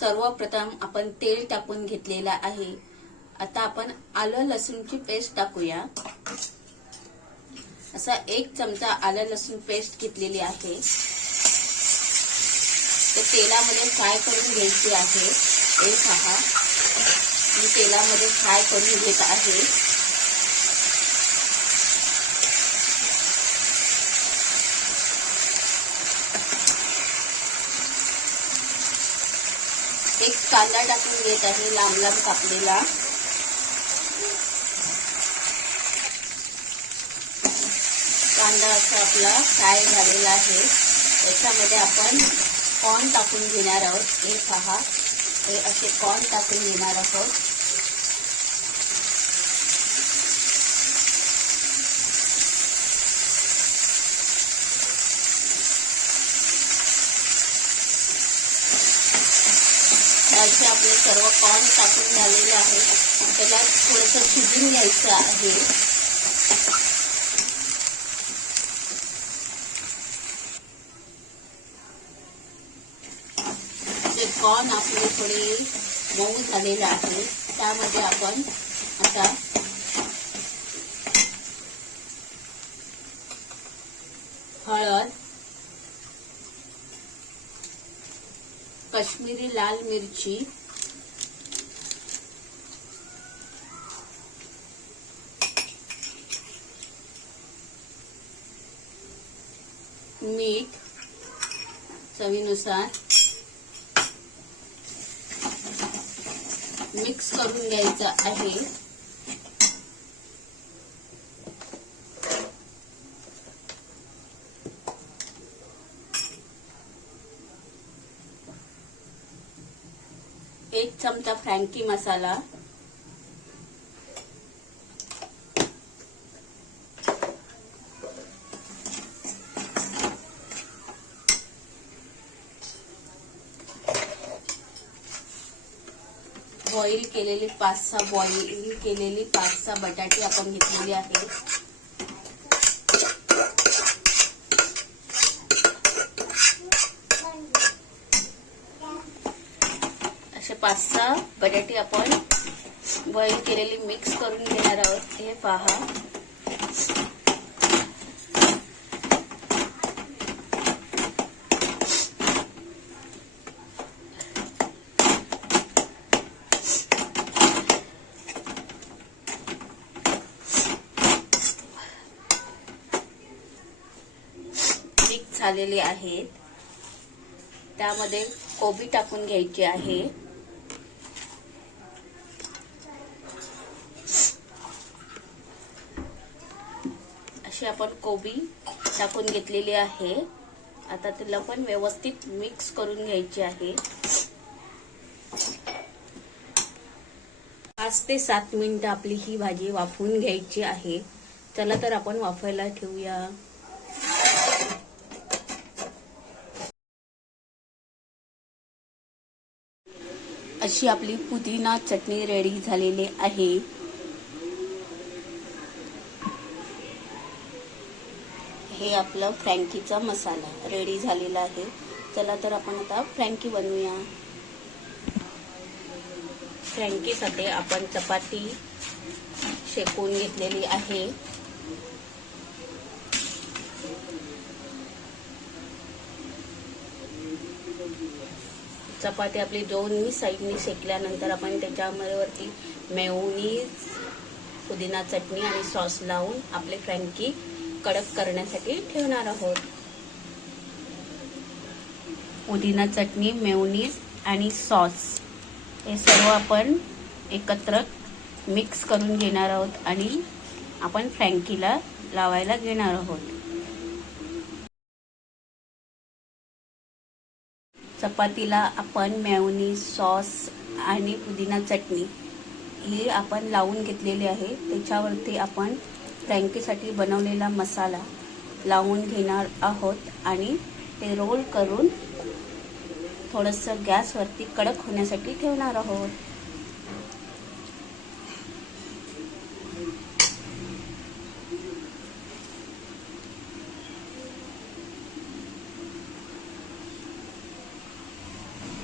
सर्वप्रथम आपण तेल टाकून घेतलेलं आहे. आता आपण आलं लसूणची पेस्ट टाकूया. असा एक चमचा आलं लसूण पेस्ट घेतलेली आहे. ते तेलामध्ये फ्राय करून घ्यायची आहे. एक हा मी तेलामध्ये फ्राय करून घेत आहे एक कांदा टाकून घेत आहे लांब लांब कापलेला. कांदा असा आपला फ्राय झालेला आहे. त्याच्यामध्ये आपण कॉर्न टाकून घेणार आहोत. हे पहा. हे असे कॉर्न टाकून घेणार आहोत. असे आपले सर्व कॉर्न टाकून झालेले आहेत. त्याला थोडंसं शिजून घ्यायचं आहे. जे कॉर्न आपले थोडे मऊ झालेले आहे. त्यामध्ये आपण आता काश्मीरी लाल मिरची. मीठ चवीनुसार. मिक्स करून घ्यायचं आहे. एक चमचा फ्रँकी मसाला। बॉईल केलेली पाच सहा बॉईल केलेली पाच सहा बटाटे आपण घेतलेली आहे पाच सहा बटाटे आपण बॉईल केलेली मिक्स करून घेणार आहोत. हे पहा. मिक्स झालेले आहेत. त्यामध्ये कोबी टाकून घ्यायची आहे. अशी आपण कोबी टाकून घेतलेली आहे. आता तिला पण व्यवस्थित मिक्स करून घ्यायची आहे. पाच ते सात मिनिटं आपली ही भाजी वाफवून घ्यायची आहे. चला तर आपण वाफायला ठेवूया. अशी आपली पुदिना चटणी रेडी झालेली आहे. हे आपलं फ्रँकीचा मसाला रेडी झालेला आहे. चला तर आपण आता फ्रँकी बनवूया. फ्रँकीसाठी आपण चपाती शेकून घेतलेली आहे. चपाती आपली दोन्ही साईडनी शेकल्यानंतर आपण त्याच्यामध्ये वरती पुदिना चटणी आणि सॉस लावून आपले फ्रँकी कडक करण्यासाठी ठेवणार आहोत. पुदिना चटणी मेवनीज आणि सॉस हे सर्व आपण एकत्र मिक्स करून घेणार आहोत आणि आपण फ्रँकीला लावायला घेणार आहोत. चपातीला आपण मेवनी सॉस आणि पुदिना चटणी ही आपण लावून घेतलेली आहे. त्याच्यावरती आपण फ्रँकीसाठी बनवलेला मसाला लावून घेणार आहोत आणि ते रोल करून थोडंसं गॅसवरती कडक होण्यासाठी ठेवणार आहोत.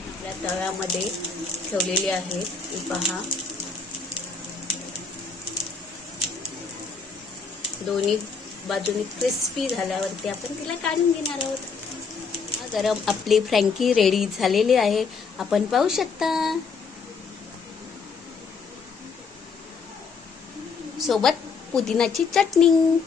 आपल्या तव्यामध्ये ठेवलेली आहेत ती पहा. दोन्ही बाजूनी क्रिस्पी झाल्यावरती आपण तिला काढून घेणार आहोत. गरम आपली फ्रँकी रेडी झालेली आहे. आपण पाहू शकता. सोबत पुदिनाची चटणी.